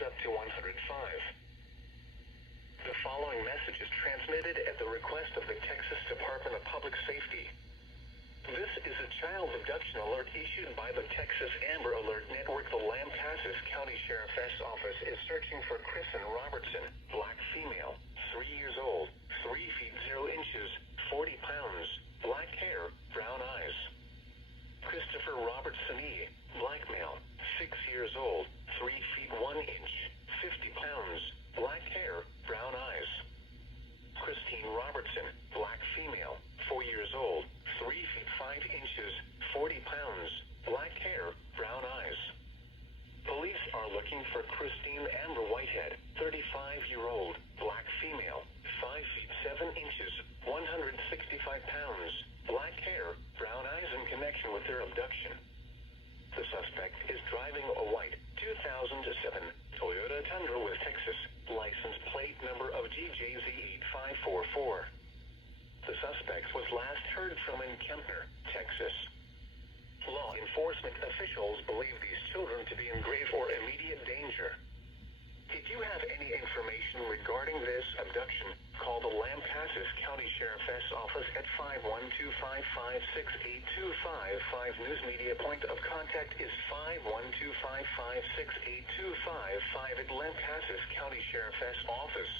up to 105. The following message is transmitted at the request of the Texas Department of Public Safety. This is a child abduction alert issued by the Texas Amber Alert Network. The Lampasas County Sheriff's Office is searching for Kristen Robertson, black female, 3 years old, 3 feet 0 inches, 40 pounds, black hair, brown eyes. Christopher Robertson E., black male, 6 years old, 3 feet 1 inch, 50 pounds, black hair, brown eyes. Christine Robertson, black female, 4 years old, 3 feet 5 inches, 40 pounds, black hair, brown eyes. Police are looking for Christine Amber Whitehead, 35-year-old, black female, 5 feet 7 inches, 165 pounds, black hair, brown eyes in connection with their abduction. The suspect is driving a white 2007 Toyota Tundra with Texas license plate number of GJZ8544. The suspect was last heard from in Kempner, Texas. Law enforcement officials believe these children to be in grave or immediate danger. If you have any information regarding this abduction, call the Lampasas County Sheriff's Office at 512-556-8255. News media point of contact is 512-556-8255 at Lampasas County Sheriff's Office.